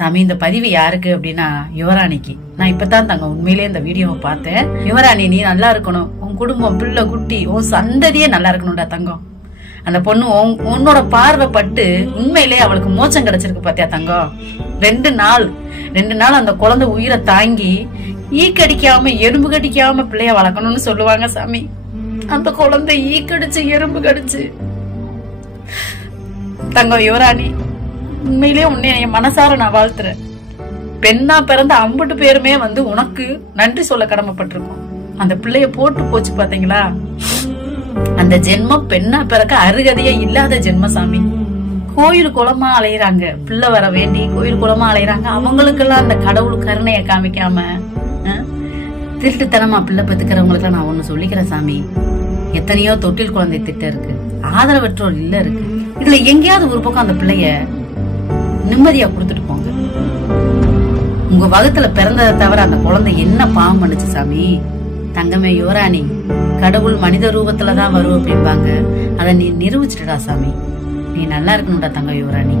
சாமி இந்த பதிவு யாருக்கு அப்படின்னா யுவராணிக்கு. நான் இப்பதான் தங்கம் உண்மையிலேயே இந்த வீடியோவை பார்த்தேன். யுவராணி நீ நல்லா இருக்கணும், உன் குடும்பம் பிள்ளை குட்டி உன் சந்ததியே நல்லா இருக்கணும்டா தங்கம். அந்த பொண்ணு உன்னோட பார்வை பட்டு உண்மையிலேயே அவளுக்கு மோச்சம் கிடைச்சிருக்கு பாத்தியா தங்கம். 2 நாள் அந்த குழந்தை உயிரை தாங்கி ஈக்கடிக்காம எறும்பு கடிக்காம பிள்ளைய வளர்க்கணும்னு சொல்லுவாங்க சாமி. அந்த குழந்தை ஈக்கடிச்சு எறும்பு கடிச்சு தங்கம் யுவராணி உண்மையிலேயே உன்னை என் மனசார நான் வாழ்த்துறேன். பெண்ணா பிறந்த 50 பேருமே உனக்கு நன்றி சொல்ல கடமைப்பட்டிருக்கோம். அந்த பிள்ளைய போட்டு போச்சு பாத்தீங்களா, அந்த ஜென்மம் பெண்ணா பிறக்க அருகதையே இல்லாத ஜென்ம சாமி. கோயில் குளமா அலையிறாங்க, பிள்ளை வர வேண்டி கோயில் குளமா அலையிறாங்க. அவங்களுக்கெல்லாம் அந்த கடவுள் கருணைய காமிக்காம திருட்டுத்தனமா பிள்ளை பெத்துக்கிறவங்களுக்கு எல்லாம் நான் ஒண்ணு சொல்லிக்கிறேன் சாமி. எத்தனையோ தொட்டில் குழந்தை திட்டம் இருக்கு, ஆதரவற்றோர் இல்ல இருக்கு. இதுல எங்கேயாவது ஒரு பக்கம் அந்த பிள்ளைய நிம்மதியா கொடுத்துட்டு போங்க. உங்க வகுத்துல பிறந்ததை தவிர அந்த குழந்தை என்ன பாவம் பண்ணுச்சு சாமி. தங்கமே யுவராணி, கடவுள் மனித ரூபத்துலதான் வரும் அப்படின்பாங்க. அதை நீ நிரூபிச்சுட்டா சாமி. நீ நல்லா இருக்கணும்டா தங்க யுவராணி.